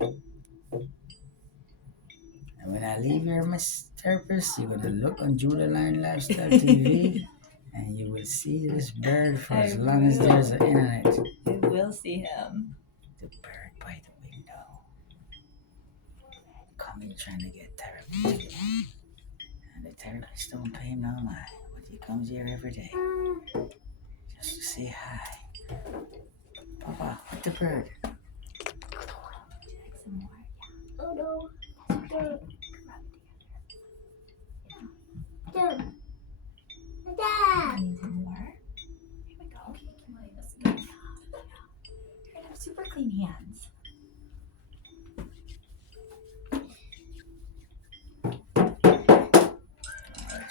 And when I leave here, Miss Therapist, you're gonna look on Judah Line Lifestyle TV, and you will see this bird for as long as there's an internet. You will see him. The bird by the window, coming trying to get therapy. And the therapist don't pay him no mind, but he comes here every day just to say hi. Papa, what the bird? Some more. Oh no. That's okay. Dad. I Dad. need some more. Here we go. Okay, Kimberly, listen. You're gonna have super clean hands.